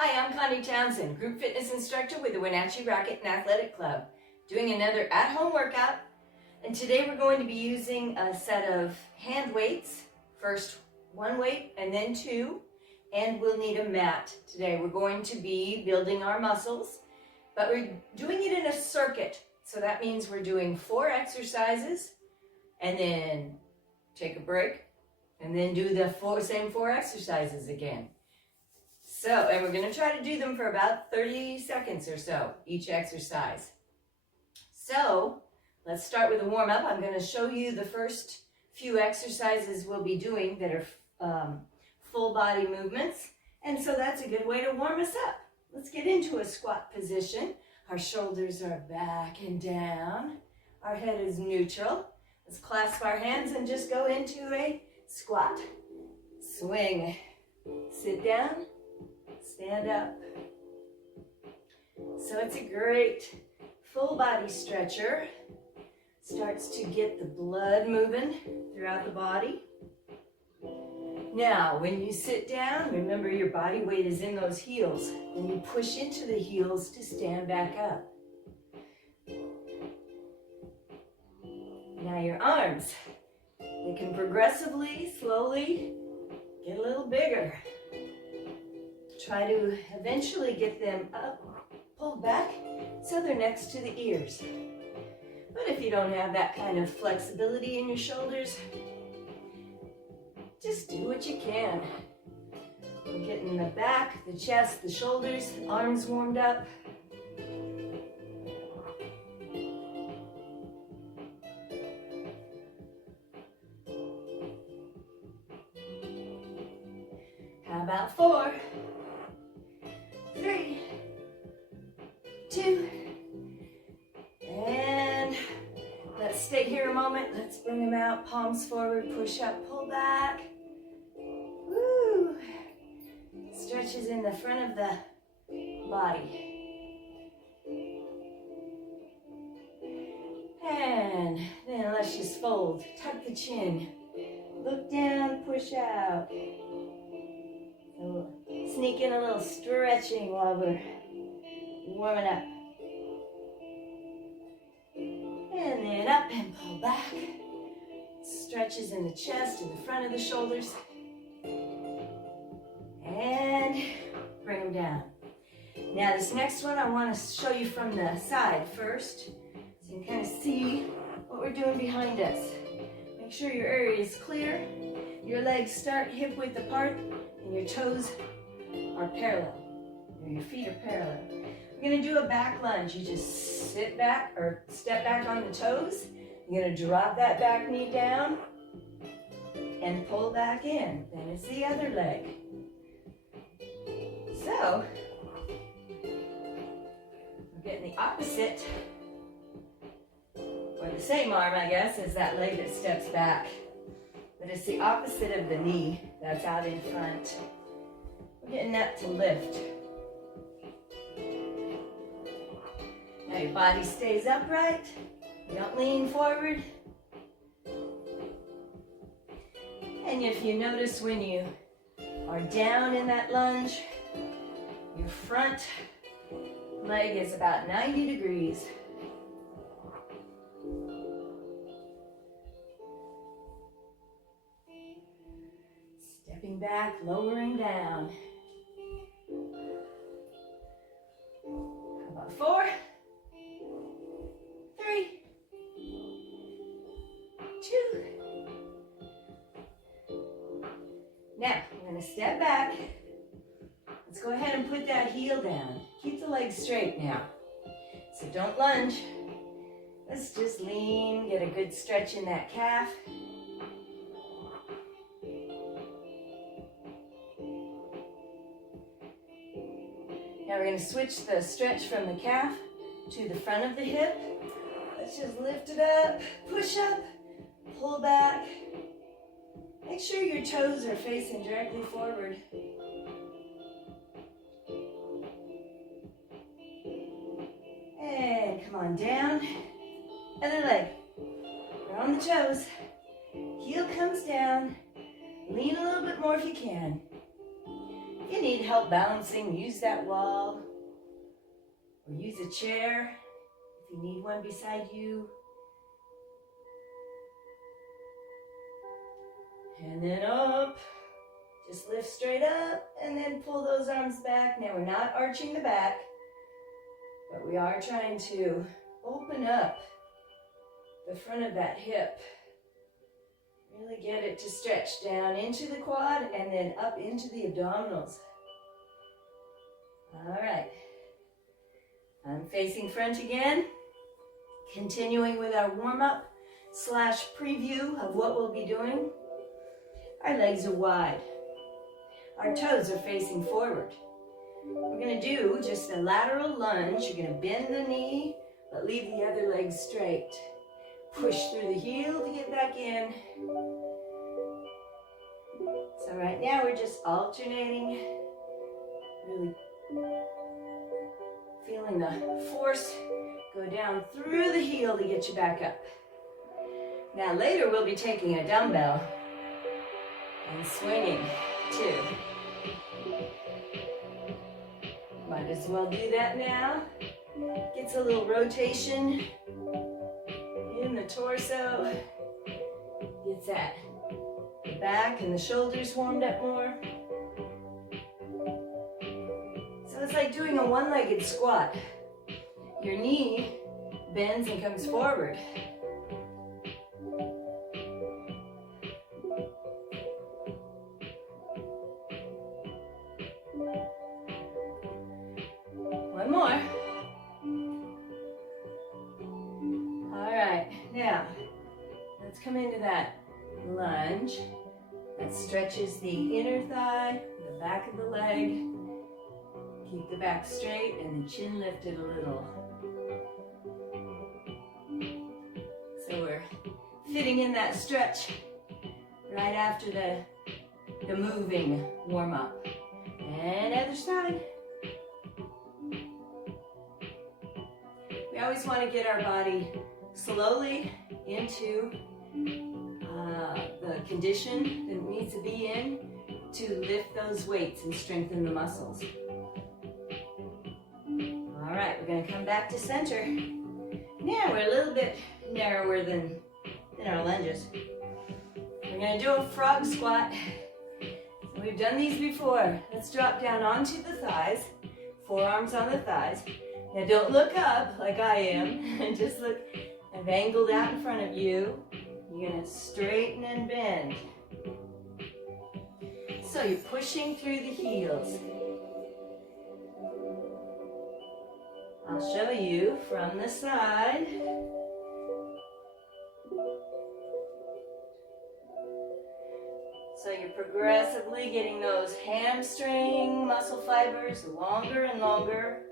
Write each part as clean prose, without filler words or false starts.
Hi, I'm Connie Townsend, group fitness instructor with the Wenatchee Racquet Athletic Club, doing another at-home workout. And today we're going to be using a set of hand weights, first one weight and then two, and we'll need a mat. Today we're going to be building our muscles, but we're doing it in a circuit. So that means we're doing 4 exercises and then take a break and then do the same 4 exercises again. And we're going to try to do them for about 30 seconds or so, each exercise. So let's start with a warm-up. I'm going to show you the first few exercises we'll be doing that are full body movements. And so that's a good way to warm us up. Let's get into a squat position. Our shoulders are back and down. Our head is neutral. Let's clasp our hands and just go into a squat. Swing. Sit down. Stand up. So it's a great full body stretcher. Starts to get the blood moving throughout the body. Now, when you sit down, remember your body weight is in those heels. And you push into the heels to stand back up. Now your arms, they can progressively, slowly get a little bigger. Try to eventually get them up, pulled back, so they're next to the ears. But if you don't have that kind of flexibility in your shoulders, just do what you can. We're getting the back, the chest, the shoulders, arms warmed up. How about 4, 3, 2, and let's stay here a moment. Let's bring them out, palms forward, push up, pull back. Woo! Stretches in the front of the body. And then let's just fold, tuck the chin, look down, push out. So sneak in a little stretching while we're warming up. And then up and pull back. Stretches in the chest and the front of the shoulders. And bring them down. Now this next one I want to show you from the side first. So you can kind of see what we're doing behind us. Make sure your area is clear. Your legs start hip width apart. And your toes are parallel, or your feet are parallel. We're going to do a back lunge. You just sit back or step back on the toes. You're going to drop that back knee down and pull back in. Then it's the other leg. So, we're getting the opposite, or the same arm, I guess, as that leg that steps back. But it's the opposite of the knee that's out in front. We're getting that to lift. Now your body stays upright. You don't lean forward. And if you notice when you are down in that lunge, your front leg is about 90 degrees. Stepping back, lowering down. How about 4, 3, 2. Now, I'm going to step back. Let's go ahead and put that heel down. Keep the legs straight now. So don't lunge. Let's just lean, get a good stretch in that calf. Now we're going to switch the stretch from the calf to the front of the hip. Let's just lift it up, push up, pull back. Make sure your toes are facing directly forward. And come on down. Other leg. We're on the toes. Heel comes down. Lean a little bit more if you can. If you need help balancing, use that wall or use a chair if you need one beside you. And then up, just lift straight up and then pull those arms back. Now we're not arching the back, but we are trying to open up the front of that hip. Really get it to stretch down into the quad and then up into the abdominals. All right. I'm facing front again, continuing with our warm-up / preview of what we'll be doing. Our legs are wide. Our toes are facing forward. We're going to do just a lateral lunge. You're going to bend the knee, but leave the other leg straight. Push through the heel to get back in. So right now we're just alternating, really feeling the force go down through the heel to get you back up. Now later we'll be taking a dumbbell and swinging too. Might as well do that now. Gets a little rotation in the torso. Gets that the back and the shoulders warmed up more. So it's like doing a one-legged squat. Your knee bends and comes forward. One more. All right, now let's come into that lunge. That stretches the inner thigh, the back of the leg. Keep the back straight and the chin lifted a little. So we're fitting in that stretch right after the moving warm-up. And other side. We always want to get our body slowly into the condition that it needs to be in to lift those weights and strengthen the muscles. All right, we're going to come back to center. Now we're a little bit narrower than our lunges. We're going to do a frog squat. We've done these before. Let's drop down onto the thighs, forearms on the thighs. Now don't look up like I am, just look. I've angled out in front of you. You're going to straighten and bend. So you're pushing through the heels. I'll show you from the side. So you're progressively getting those hamstring muscle fibers longer and longer.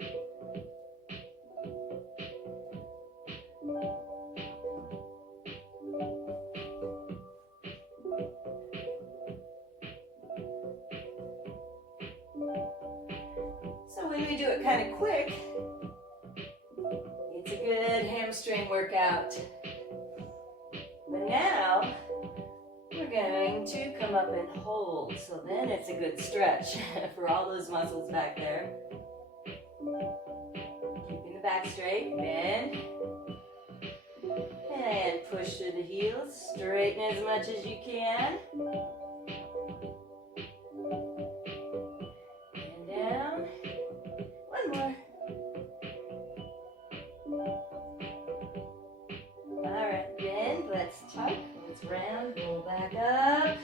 So when we do it kind of quick, it's a good hamstring workout. But now, we're going to come up and hold. So then it's a good stretch for all those muscles back there. Keeping the back straight, bend. And push through the heels. Straighten as much as you can. And down. One more. Alright, bend. Let's tuck. Let's round. Roll back up.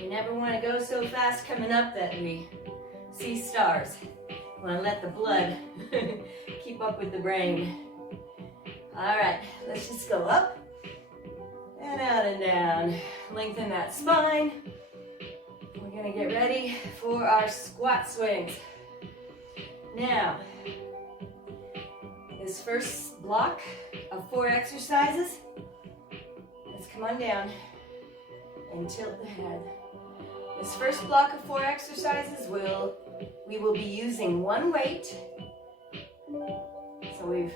We never want to go so fast coming up that we see stars. We want to let the blood keep up with the brain. All right, let's just go up and out and down. Lengthen that spine. We're going to get ready for our squat swings. Now, this first block of 4 exercises, let's come on down and tilt the head. This first block of 4 exercises, we will be using one weight. So we've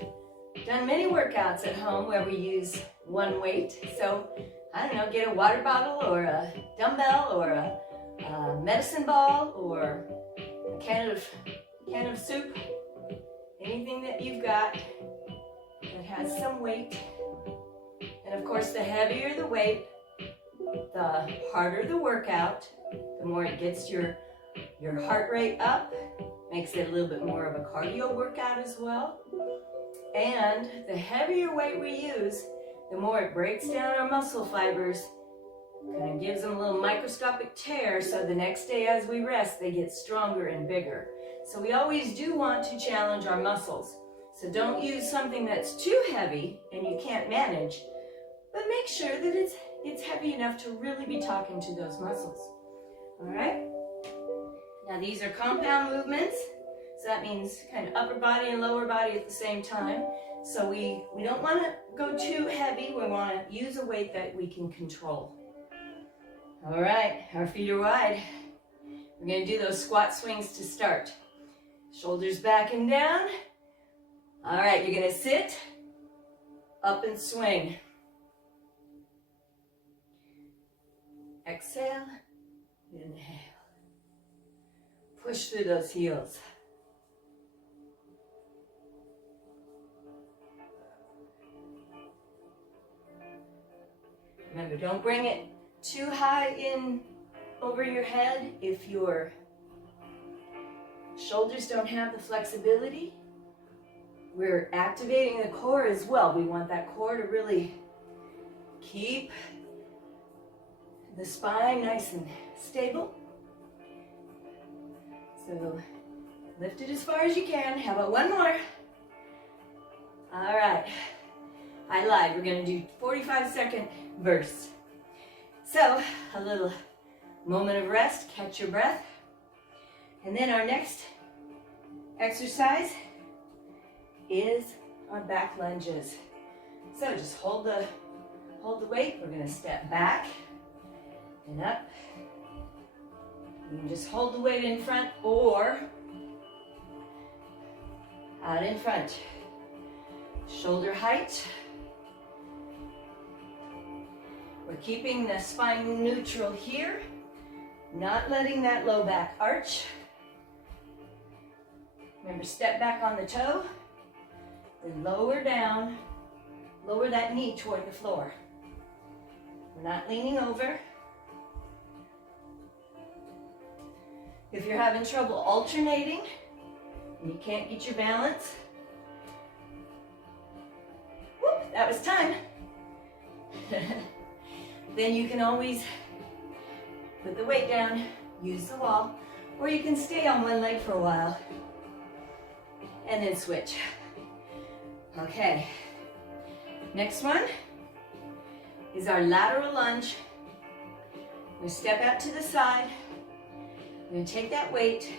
done many workouts at home where we use one weight. So, I don't know, get a water bottle or a dumbbell or a a medicine ball or a can of soup, anything that you've got that has some weight. And of course, the heavier the weight, the harder the workout, the more it gets your heart rate up, makes it a little bit more of a cardio workout as well. And the heavier weight we use, the more it breaks down our muscle fibers, kind of gives them a little microscopic tear, so the next day as we rest, they get stronger and bigger. So we always do want to challenge our muscles. So don't use something that's too heavy and you can't manage, but make sure that it's heavy enough to really be talking to those muscles. All right? Now these are compound movements, so that means kind of upper body and lower body at the same time. So we don't want to go too heavy, we want to use a weight that we can control. All right, our feet are wide. We're going to do those squat swings to start. Shoulders back and down. All right, you're going to sit, up and swing. Exhale, inhale. Push through those heels. Remember, don't bring it too high in over your head. If your shoulders don't have the flexibility, we're activating the core as well. We want that core to really keep the spine nice and stable. So lift it as far as you can. How about one more? All right. I lied. We're going to do 45-second bursts. So a little moment of rest, catch your breath. And then our next exercise is our back lunges. So just hold the weight. We're going to step back and up. You can just hold the weight in front or out in front. Shoulder height. We're keeping the spine neutral here, not letting that low back arch. Remember, step back on the toe, then lower down, lower that knee toward the floor. We're not leaning over. If you're having trouble alternating and you can't get your balance, whoop, that was time. Then you can always put the weight down, use the wall, or you can stay on one leg for a while and then switch. Okay, next one is our lateral lunge. We step out to the side. We're going to take that weight,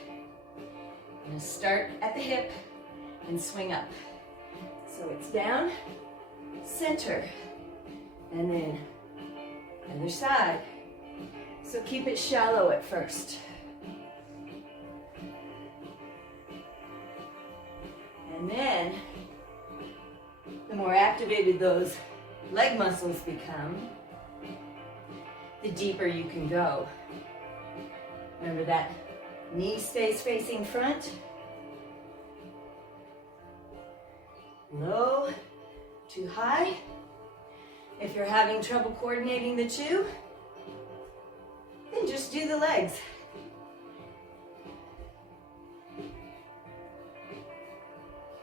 we're going to start at the hip and swing up. So it's down, center, and then other side. So keep it shallow at first. And then, the more activated those leg muscles become, the deeper you can go. Remember that knee stays facing front. Low, too high. If you're having trouble coordinating the two, then just do the legs.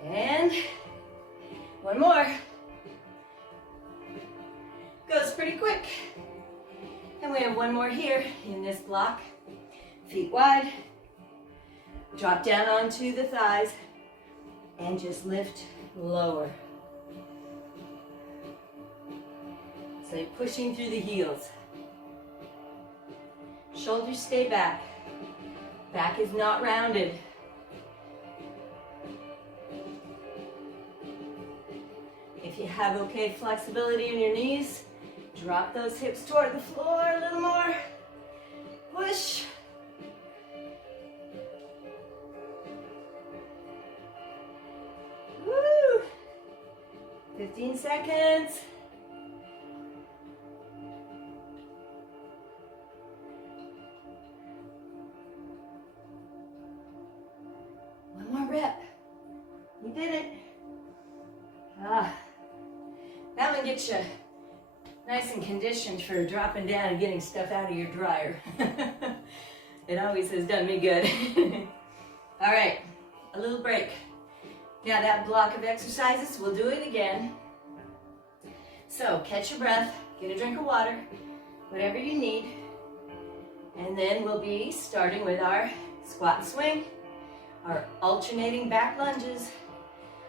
And one more. Goes pretty quick. And we have one more here in this block. Feet wide. Drop down onto the thighs and just lift lower. So you're pushing through the heels. Shoulders stay back. Back is not rounded. If you have okay flexibility in your knees, drop those hips toward the floor a little more. Push. Woo! 15 seconds. rep. You did it. That one gets you nice and conditioned for dropping down and getting stuff out of your dryer. It always has done me good. All right, a little break. Now that block of exercises, we'll do it again. So catch your breath, get a drink of water, whatever you need. And then we'll be starting with our squat swing, our alternating back lunges,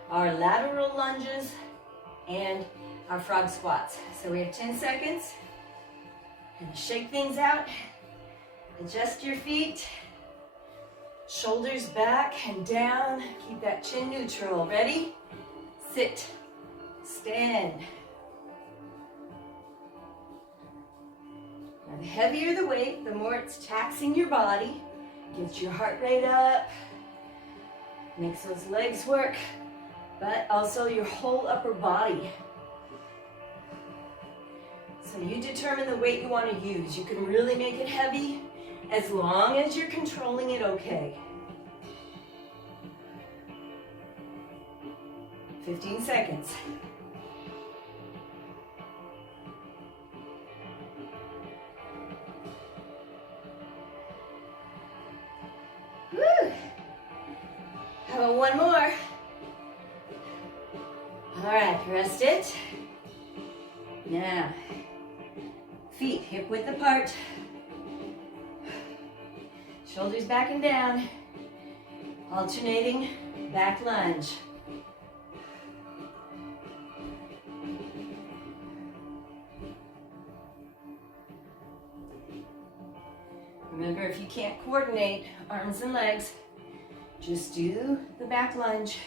our lateral lunges, and our frog squats. So we have 10 seconds. And shake things out. Adjust your feet. Shoulders back and down. Keep that chin neutral. Ready? Sit. Stand. Now, the heavier the weight, the more it's taxing your body. Gets your heart rate up. Makes those legs work, but also your whole upper body. So you determine the weight you want to use. You can really make it heavy as long as you're controlling it okay. 15 seconds. Woo! How about one more? All right, rest it. Now, feet hip width apart. Shoulders back and down. Alternating back lunge. Remember, if you can't coordinate arms and legs, just do the back lunge.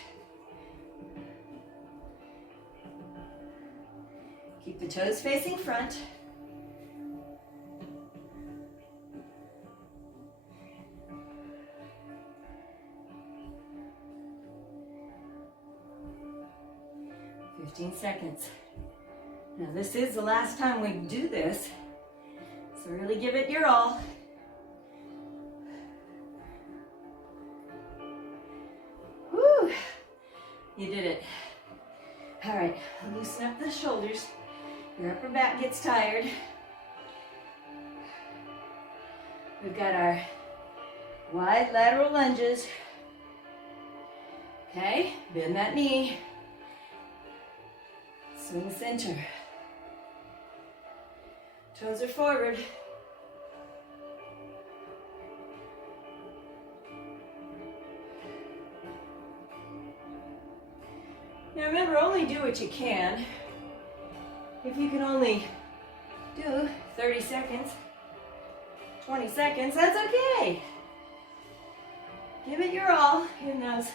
Keep the toes facing front. Seconds. Now this is the last time we do this, so really give it your all. Woo! You did it. All right, loosen up the shoulders. Your upper back gets tired. We've got our wide lateral lunges. Okay, bend that knee. Swing center. Toes are forward. Now remember, only do what you can. If you can only do 30 seconds, 20 seconds, that's okay. Give it your all in those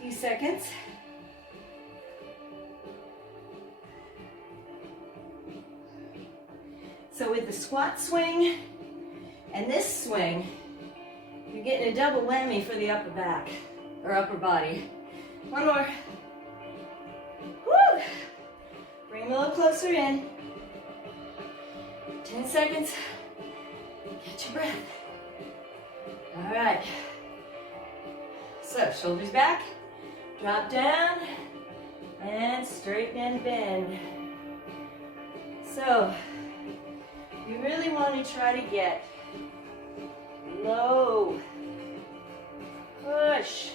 few seconds. So with the squat swing and this swing, you're getting a double whammy for the upper back, or upper body. One more. Woo! Bring them a little closer in. 10 seconds. Get your breath. All right. So shoulders back, drop down, and straighten and bend. So, you really want to try to get low, push.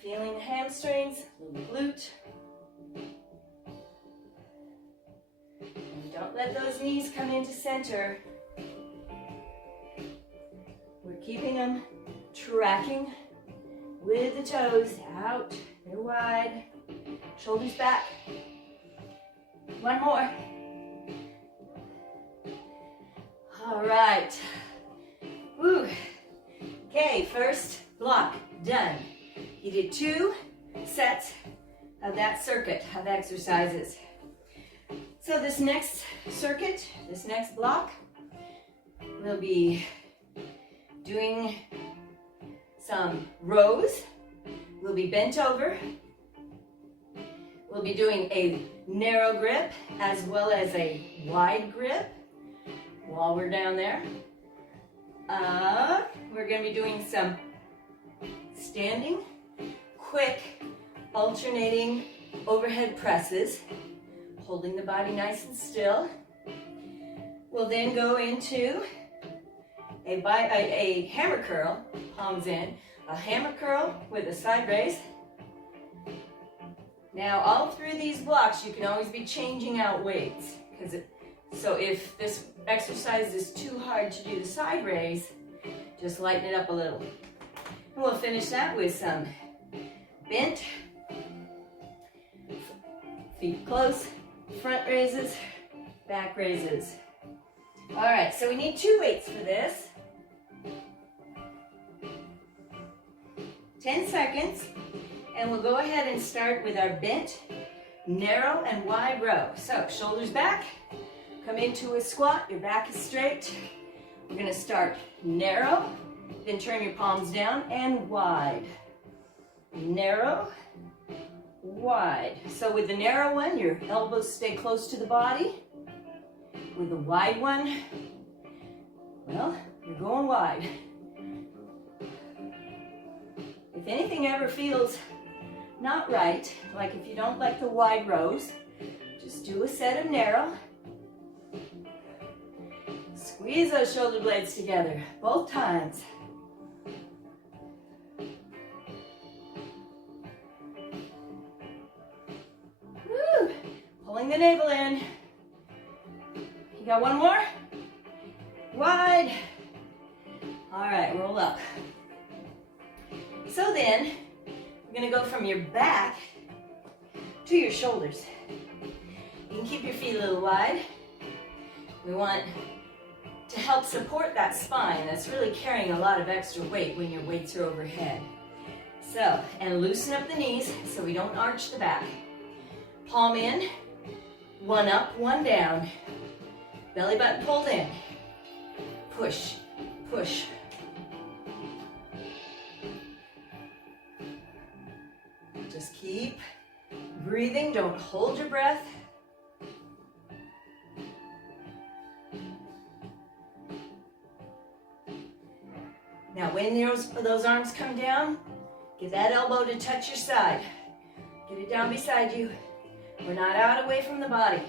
Feeling the hamstrings, little glute. And don't let those knees come into center. We're keeping them tracking with the toes out, they're wide, shoulders back. One more. All right. Woo. Okay, first block done. You did 2 sets of that circuit of exercises. So this next circuit, this next block, we'll be doing some rows. We'll be bent over. We'll be doing a narrow grip as well as a wide grip while we're down there. We're going to be doing some standing, quick, alternating overhead presses, holding the body nice and still. We'll then go into a hammer curl, palms in, a hammer curl with a side raise. Now, all through these blocks, you can always be changing out weights. So if this exercise is too hard to do the side raise, just lighten it up a little. And we'll finish that with some bent, feet close, front raises, back raises. All right, so we need 2 weights for this. 10 seconds, and we'll go ahead and start with our bent, narrow, and wide row. So, shoulders back, come into a squat, your back is straight. We're gonna start narrow, then turn your palms down and wide. Narrow, wide. So with the narrow one, your elbows stay close to the body. With the wide one, well, you're going wide. If anything ever feels not right, like if you don't like the wide rows, just do a set of narrow. Squeeze those shoulder blades together, both times. Woo! Pulling the navel in. You got one more? Wide. All right, roll up. So then, we're gonna go from your back to your shoulders. You can keep your feet a little wide. We want to help support that spine that's really carrying a lot of extra weight when your weights are overhead. So, and loosen up the knees so we don't arch the back. Palm in, one up, one down. Belly button pulled in. Push, push. Just keep breathing, don't hold your breath. Now when those arms come down, get that elbow to touch your side. Get it down beside you. We're not out away from the body.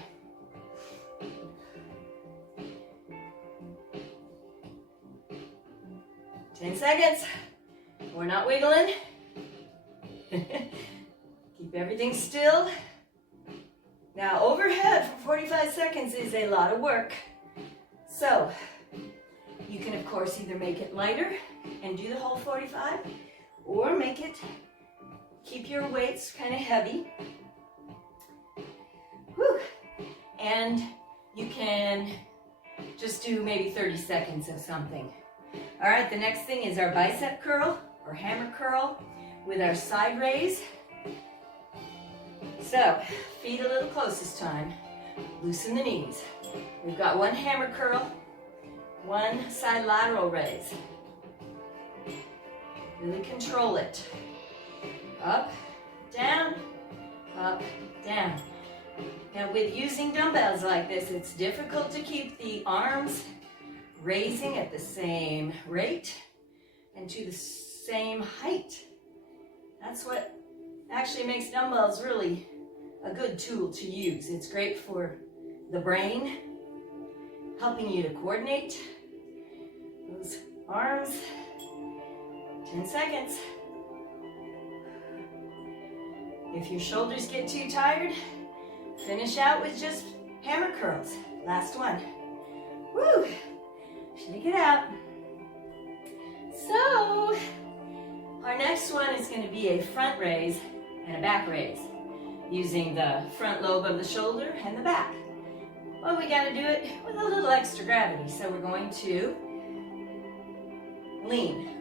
Ten seconds. We're not wiggling. Keep everything still. Now overhead for 45 seconds is a lot of work. So you can of course either make it lighter and do the whole 45, or make it, keep your weights kind of heavy. Whew. And you can just do maybe 30 seconds of something. All right, the next thing is our bicep curl or hammer curl with our side raise. So, feet a little close this time. Loosen the knees. We've got one hammer curl, one side lateral raise. Really control it. Up, down, up, down. Now with using dumbbells like this, it's difficult to keep the arms raising at the same rate and to the same height. That's what actually makes dumbbells really a good tool to use. It's great for the brain, helping you to coordinate those arms. 10 seconds. If your shoulders get too tired, finish out with just hammer curls. Last one. Woo! Shake it out. So, our next one is going to be a front raise and a back raise, using the front lobe of the shoulder and the back. But we got to do it with a little extra gravity. So we're going to lean.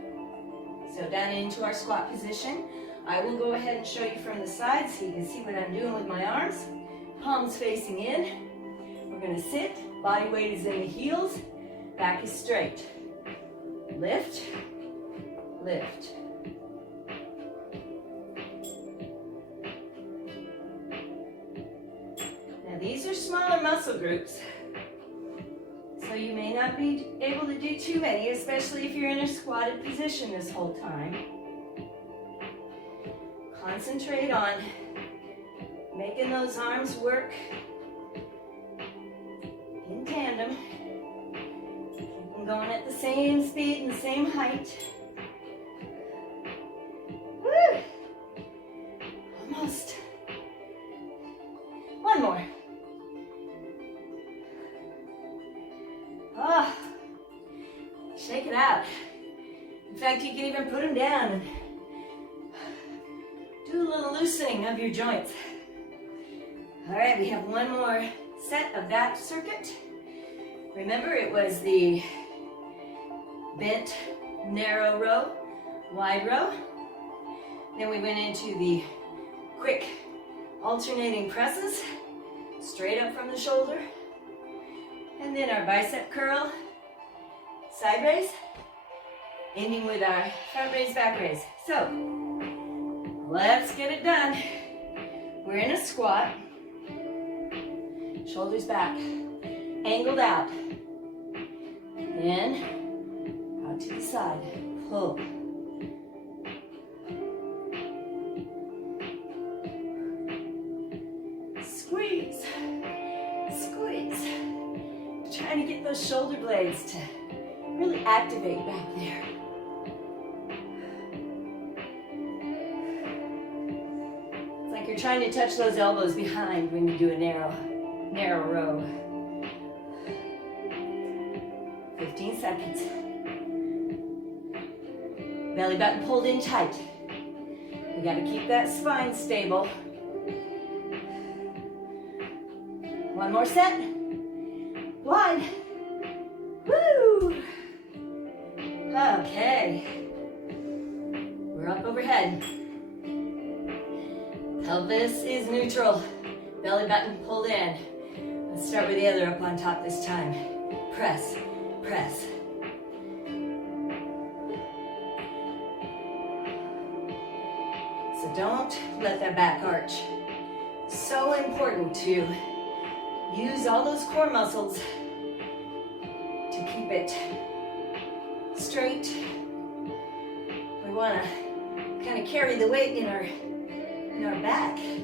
So down into our squat position. I will go ahead and show you from the side so you can see what I'm doing with my arms. Palms facing in. We're going to sit. Body weight is in the heels. Back is straight. Lift, lift. smaller muscle groups. So you may not be able to do too many, especially if you're in a squatted position this whole time. Concentrate on making those arms work in tandem. Keep them going at the same speed and the same height. Woo! Almost. One more. Ah, shake it out. In fact, you can even put them down and do a little loosening of your joints. All right, we have one more set of that circuit. Remember, it was the bent, narrow row, wide row. Then we went into the quick alternating presses, straight up from the shoulder. And then our bicep curl, side raise, ending with our front raise, back raise. So, let's get it done. We're in a squat. Shoulders back, angled out. In, out to the side, pull. Squeeze, squeeze. Trying to get those shoulder blades to really activate back there. It's like you're trying to touch those elbows behind when you do a narrow row. 15 seconds. Belly button pulled in tight. We got to keep that spine stable. One more set. One. Woo! Okay. We're up overhead. Pelvis is neutral. Belly button pulled in. Let's start with the other up on top this time. Press, press. So don't let that back arch. So important to use all those core muscles to keep it straight. We want to kind of carry the weight in our back. We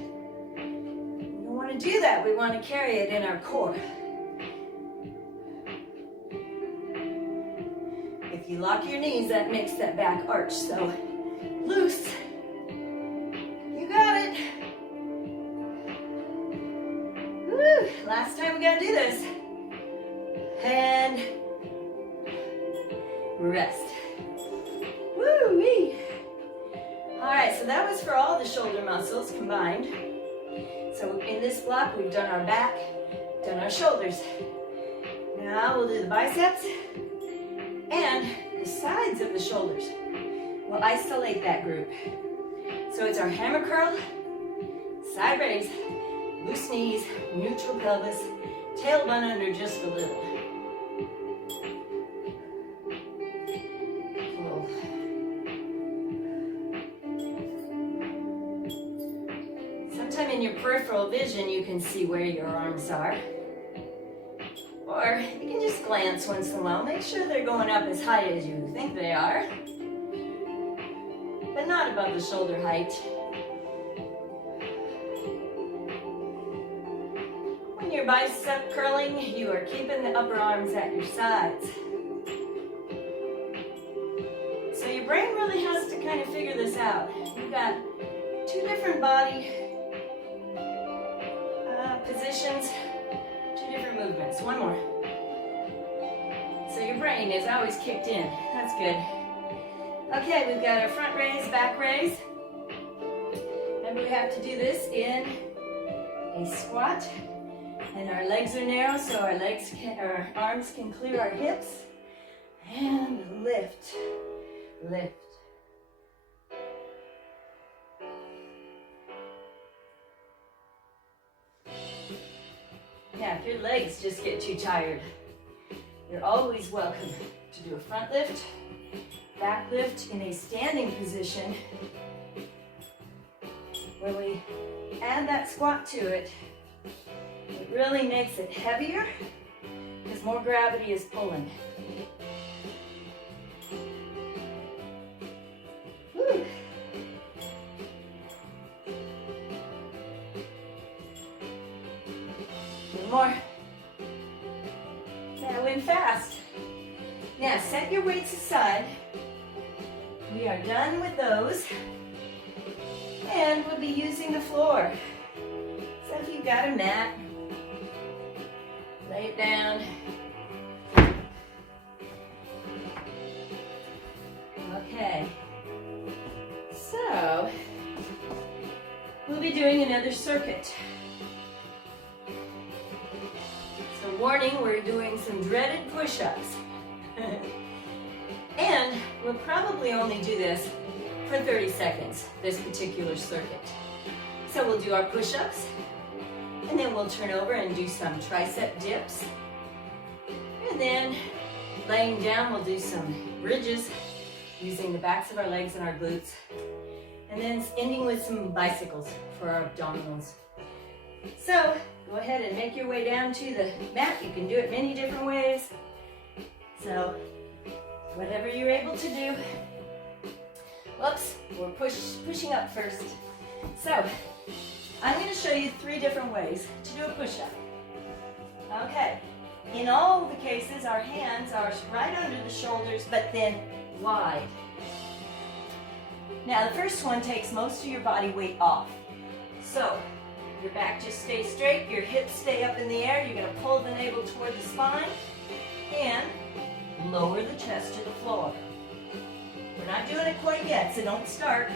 don't want to do that. We want to carry it in our core. If you lock your knees, that makes that back arch. So loose. You got it. Woo. Last time we got to do this. And rest. Woo-wee. All right, so that was for all the shoulder muscles combined. So in this block, we've done our back, done our shoulders. Now we'll do the biceps and the sides of the shoulders. We'll isolate that group. So it's our hammer curl, side raise, loose knees, neutral pelvis, tailbone under just a little. Pull. Sometime in your peripheral vision, you can see where your arms are. Or you can just glance once in a while. Make sure they're going up as high as you think they are, but not above the shoulder height. When you're bicep curling, you are keeping the upper arms at your sides. So your brain really has to kind of figure this out. You've got two different body positions, two different movements. One more. So your brain is always kicked in. That's good. Okay, we've got our front raise, back raise. Remember, we have to do this in a squat. And our legs are narrow, so our arms can clear our hips. And lift, lift. Now, if your legs just get too tired, you're always welcome to do a front lift, back lift in a standing position where we add that squat to it. It really makes it heavier because more gravity is pulling. Woo. One more. That went fast. Now set your weights aside. We are done with those. And we'll be using the floor. So if you've got a mat, lay it down. Okay. So, we'll be doing another circuit. So warning, we're doing some dreaded push-ups. And we'll probably only do this for 30 seconds, this particular circuit. So we'll do our push-ups, and then we'll turn over and do some tricep dips. And then laying down, we'll do some bridges using the backs of our legs and our glutes. And then ending with some bicycles for our abdominals. So go ahead and make your way down to the mat. You can do it many different ways. So whatever you're able to do. Whoops, we're pushing up first. So I'm going to show you 3 different ways to do a push-up. Okay, in all the cases, our hands are right under the shoulders, but then wide. Now the first one takes most of your body weight off. So your back just stays straight, your hips stay up in the air, you're going to pull the navel toward the spine, and lower the chest to the floor. We're not doing it quite yet, so don't start.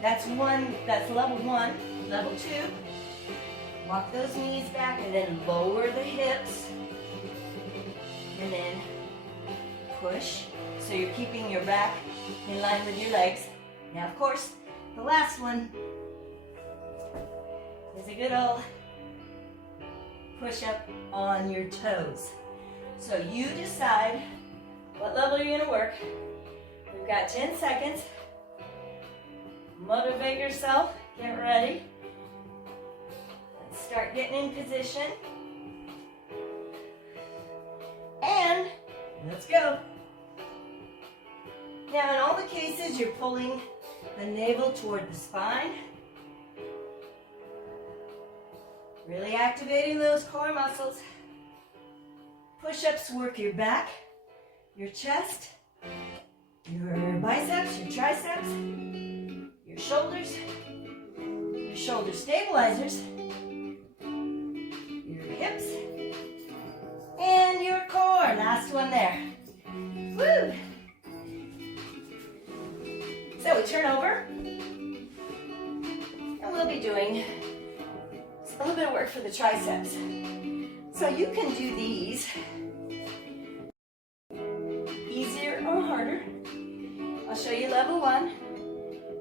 That's level 1. Level 2, walk those knees back and then lower the hips. And then push, so you're keeping your back in line with your legs. Now, of course, the last one is a good old push-up on your toes. So you decide what level you're going to work. We've got 10 seconds. Motivate yourself. Get ready. Let's start getting in position. And let's go. Now, in all the cases, you're pulling the navel toward the spine. Really activating those core muscles. Push-ups work your back, your chest, your biceps, your triceps, your shoulder stabilizers, your hips, and your core. Last one there. Woo! So we turn over, and we'll be doing a little bit of work for the triceps. So you can do these easier or harder. I'll show you level 1.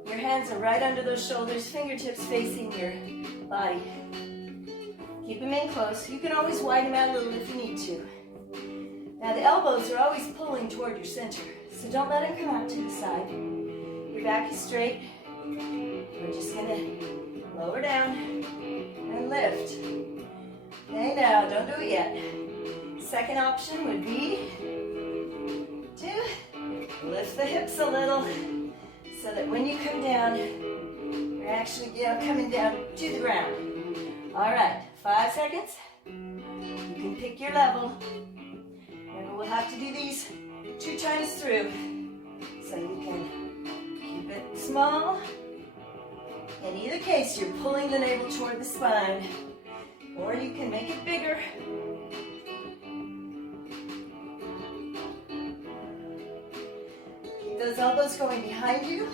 Your hands are right under those shoulders, fingertips facing your body. Keep them in close. You can always widen them out a little if you need to. Now the elbows are always pulling toward your center, so don't let them come out to the side. Your back is straight. We're just going to lower down and lift. Okay, now don't do it yet. Second option would be to lift the hips a little so that when you come down, you're actually coming down to the ground. All right, 5 seconds. You can pick your level. Remember, we'll have to do these 2 times through, so you can keep it small. In either case, you're pulling the navel toward the spine, or you can make it bigger. Keep those elbows going behind you.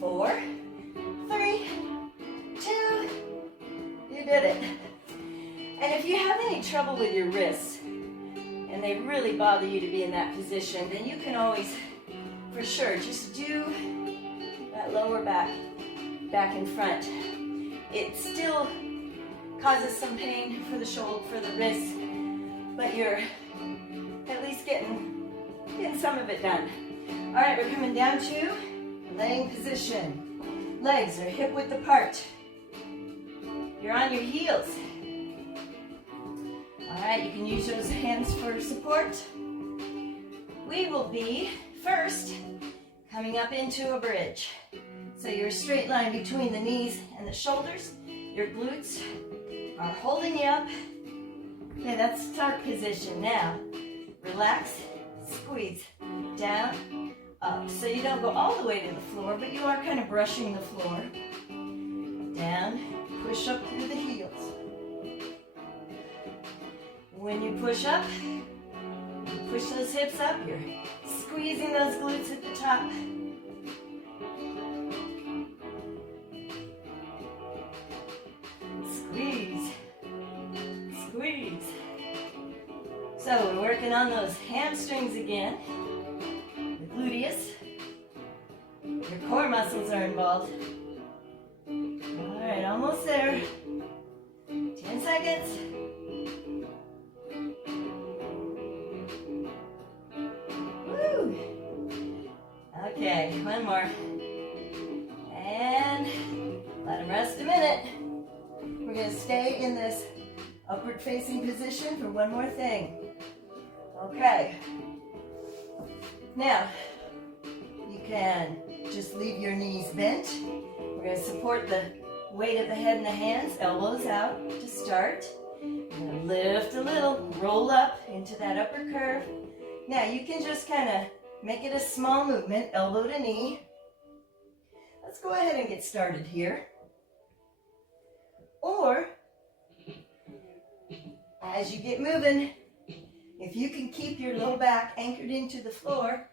Four, 3, 2, you did it. And if you have any trouble with your wrists, and they really bother you to be in that position, then you can always, for sure, just do that lower back in front. It still causes some pain for the shoulder, for the wrists, but you're at least getting some of it done. All right, we're coming down to laying position. Legs are hip width apart. You're on your heels. All right, you can use those hands for support. We will be first coming up into a bridge. So your straight line between the knees and the shoulders. Your glutes are holding you up. Okay, that's start position. Now, relax, squeeze, down, up. So you don't go all the way to the floor, but you are kind of brushing the floor. Down, push up through the heels. When you push up, you push those hips up, you're squeezing those glutes at the top. Squeeze, squeeze. So we're working on those hamstrings again. The gluteus. Your core muscles are involved. All right, almost there. 10 seconds. Woo! Okay, one more. And let them rest a minute. We're going to stay in this upward facing position for one more thing. Okay. Now, you can just leave your knees bent. We're going to support the weight of the head and the hands, elbows out to start. You're going to lift a little, roll up into that upper curve. Now, you can just kind of make it a small movement, elbow to knee. Let's go ahead and get started here. Or, as you get moving, if you can keep your low back anchored into the floor,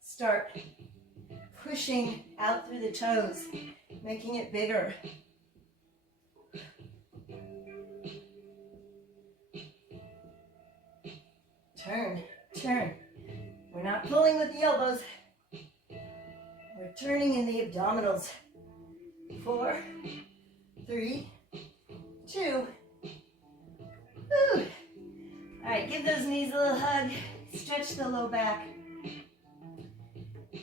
start pushing out through the toes, making it bigger. Turn, turn. We're not pulling with the elbows. We're turning in the abdominals. 4, 3, 2. Woo. All right, give those knees a little hug. Stretch the low back.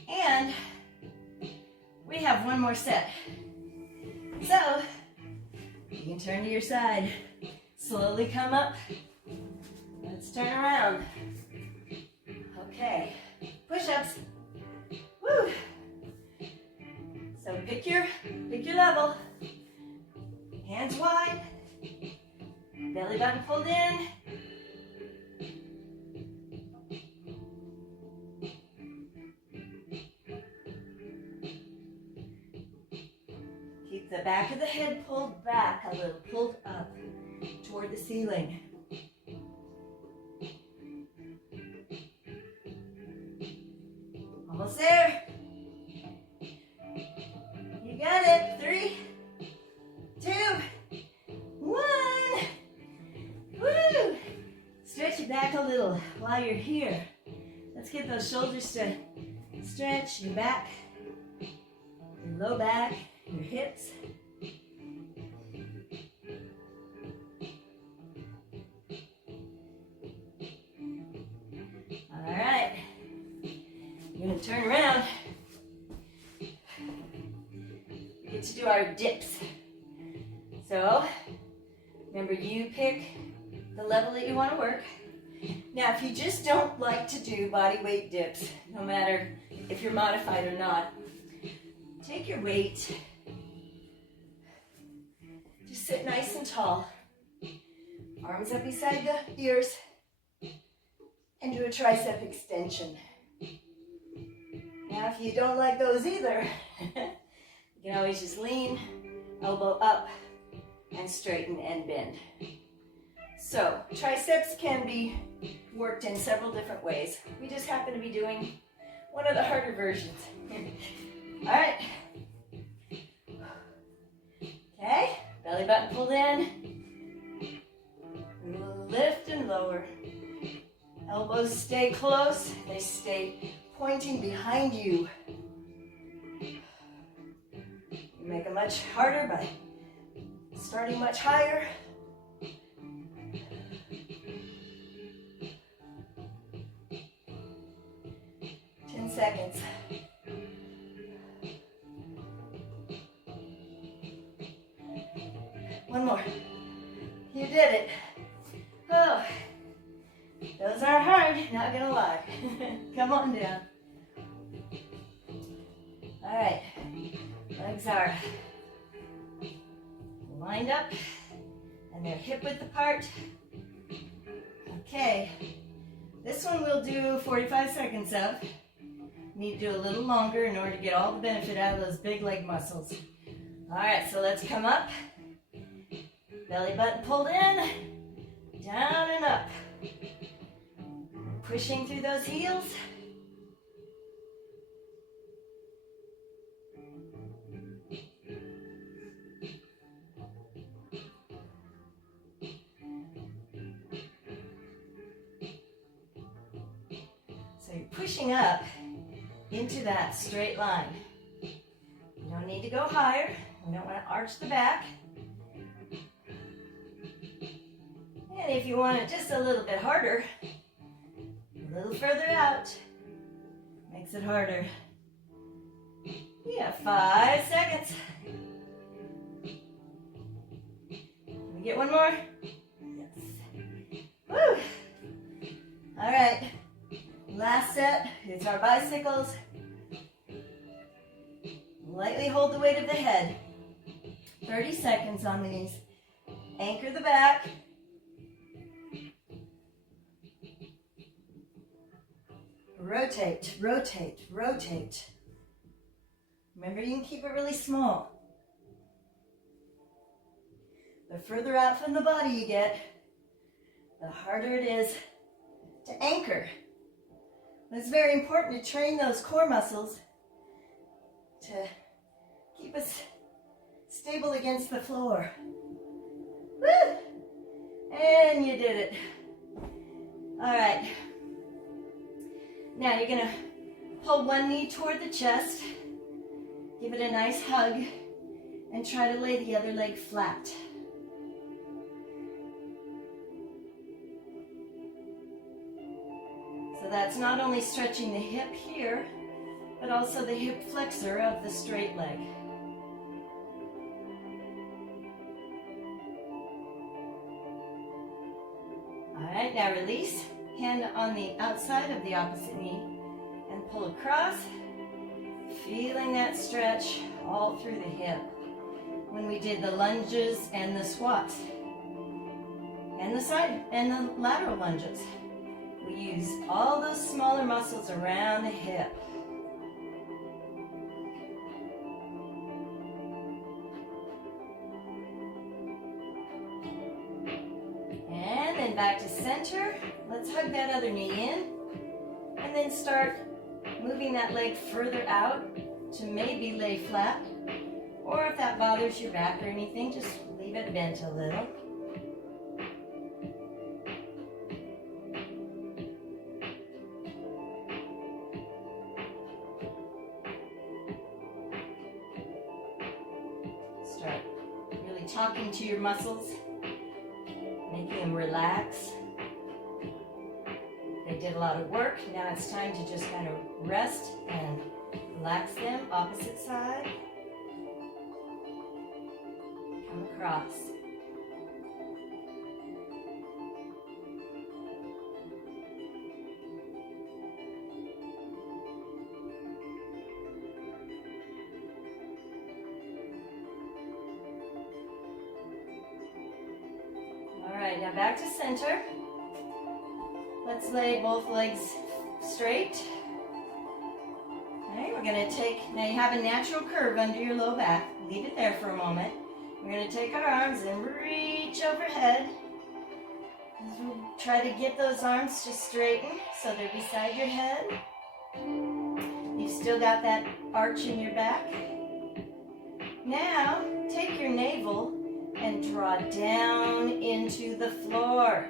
And we have one more set. So, you can turn to your side. Slowly come up. Let's turn around. Okay, push-ups. Woo! So pick your level. Hands wide. Belly button pulled in. Keep the back of the head pulled back a little, pulled up toward the ceiling. Almost there. You got it. 3, 2, 1. Woo! Stretch it back a little while you're here. Let's get those shoulders to stretch, your back, your low back, your hips. All right. We're going to turn around. We get to do our dips. So, remember, you pick the level that you want to work. Now, if you just don't like to do body weight dips, no matter if you're modified or not, take your weight. Just sit nice and tall. Arms up beside the ears. And do a tricep extension. Now, if you don't like those either, you can always just lean, elbow up, and straighten and bend. So, triceps can be worked in several different ways. We just happen to be doing one of the harder versions. All right. Okay, belly button pulled in. Lift and lower. Elbows stay close. They stay pointing behind you. You make it much harder by starting much higher. Seconds. gonna lie. Come on down. All right, legs are lined up and they're hip width apart. Okay, this one we'll do 45 seconds of. Need to do a little longer in order to get all the benefit out of those big leg muscles. All right, so let's come up. Belly button pulled in, down and up. Pushing through those heels. So you're pushing up into that straight line. You don't need to go higher. We don't want to arch the back. And if you want it just a little bit harder, a little further out, makes it harder. We have 5 seconds. Can we get one more? Yes. Woo! All right. Last set, it's our bicycles. Lightly hold the weight of the head. 30 seconds on these. Anchor the back. Rotate, rotate, rotate. Remember, you can keep it really small. The further out from the body you get, the harder it is to anchor. It's very important to train those core muscles to keep us stable against the floor. Woo! And you did it. All right. Now you're going to pull one knee toward the chest, give it a nice hug, and try to lay the other leg flat. So that's not only stretching the hip here, but also the hip flexor of the straight leg. All right, now release. Hand on the outside of the opposite knee and pull across, feeling that stretch all through the hip. When we did the lunges and the squats and the side and the lateral lunges, we use all those smaller muscles around the hip. And then back to center. Let's hug that other knee in, and then start moving that leg further out to maybe lay flat. Or if that bothers your back or anything, just leave it bent a little. Start really talking to your muscles, making them relax. They did a lot of work. Now it's time to just kind of rest and relax them. Opposite side. Come across. All right, now back to center. Let's lay both legs straight. Okay, we're going to take, now you have a natural curve under your low back. Leave it there for a moment. We're going to take our arms and reach overhead. We'll try to get those arms to straighten so they're beside your head. You've still got that arch in your back. Now, take your navel and draw down into the floor.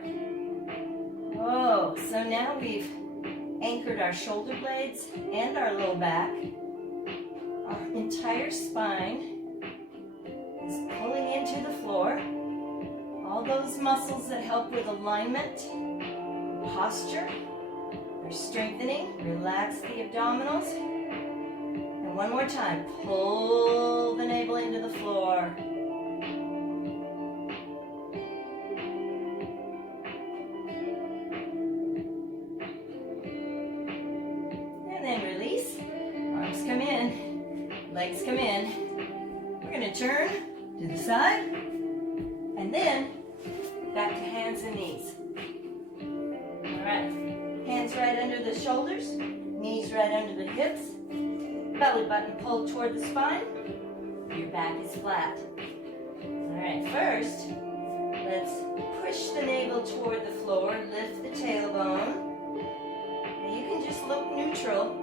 Oh, so now we've anchored our shoulder blades and our low back. Our entire spine is pulling into the floor. All those muscles that help with alignment, posture, they're strengthening. Relax the abdominals. And one more time, pull the navel into the floor. legs come in. We're going to turn to the side and then back to hands and knees. All right, hands right under the shoulders, knees right under the hips, belly button pulled toward the spine, your back is flat. All right, first, let's push the navel toward the floor, lift the tailbone. Now you can just look neutral,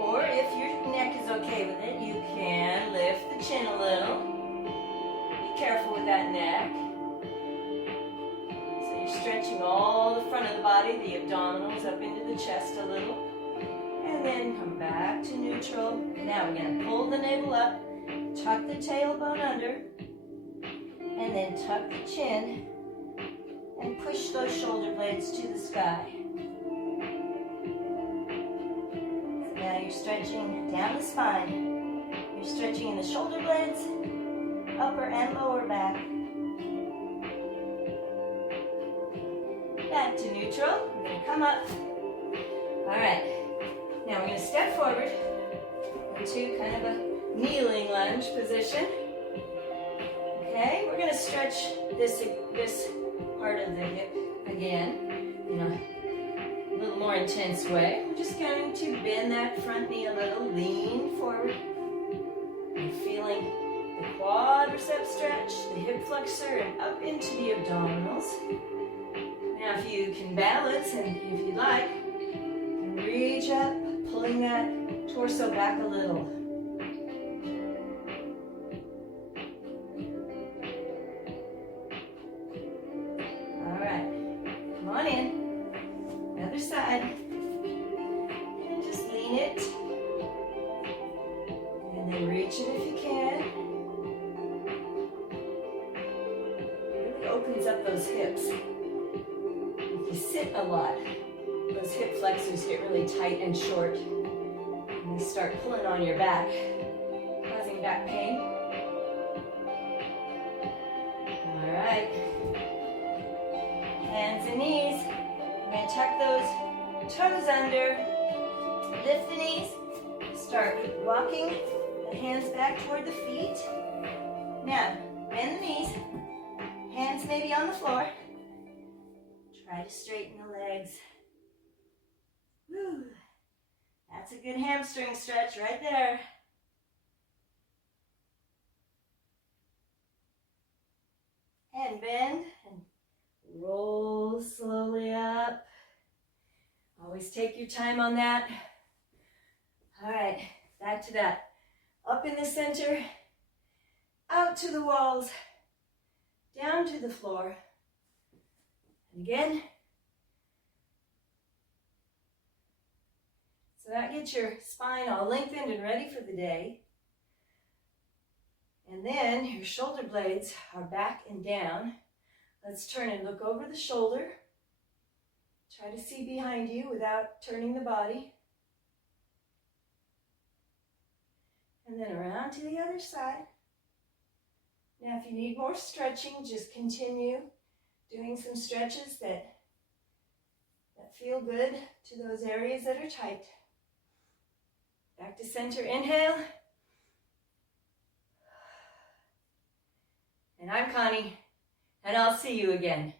or if your neck is okay with it, you can lift the chin a little. Be careful with that neck. So you're stretching all the front of the body, the abdominals up into the chest a little. And then come back to neutral. Now we're going to pull the navel up, tuck the tailbone under, and then tuck the chin and push those shoulder blades to the sky. So now you're stretching down the spine. You're stretching in the shoulder blades, upper and lower back. Back to neutral. We're going to come up. All right. Now we're going to step forward into kind of a kneeling lunge position. Okay, we're going to stretch this part of the hip again in a little more intense way. We're just going to bend that front knee a little, lean forward. You're feeling the quadricep stretch, the hip flexor, and up into the abdominals. Now if you can balance, and if you like, you can reach up, pulling that torso back a little. All right, come on in. Other side. And just lean it. And then reach it if you can. It really opens up those hips. If you sit a lot, those hip flexors get really tight and short. And they start pulling on your back, causing back pain. All right. Hands and knees. We're going to tuck those toes under. Lift the knees. Start walking the hands back toward the feet. Now, bend the knees. Hands maybe on the floor. Try to straighten the legs. Whew. That's a good hamstring stretch right there. And bend and roll slowly up. Always take your time on that. All right, back to that. Up in the center, out to the walls, down to the floor. And again. So that gets your spine all lengthened and ready for the day. And then your shoulder blades are back and down. Let's turn and look over the shoulder. Try to see behind you without turning the body. And then around to the other side. Now if you need more stretching, just continue doing some stretches that feel good to those areas that are tight. Back to center, inhale. And I'm Connie, and I'll see you again.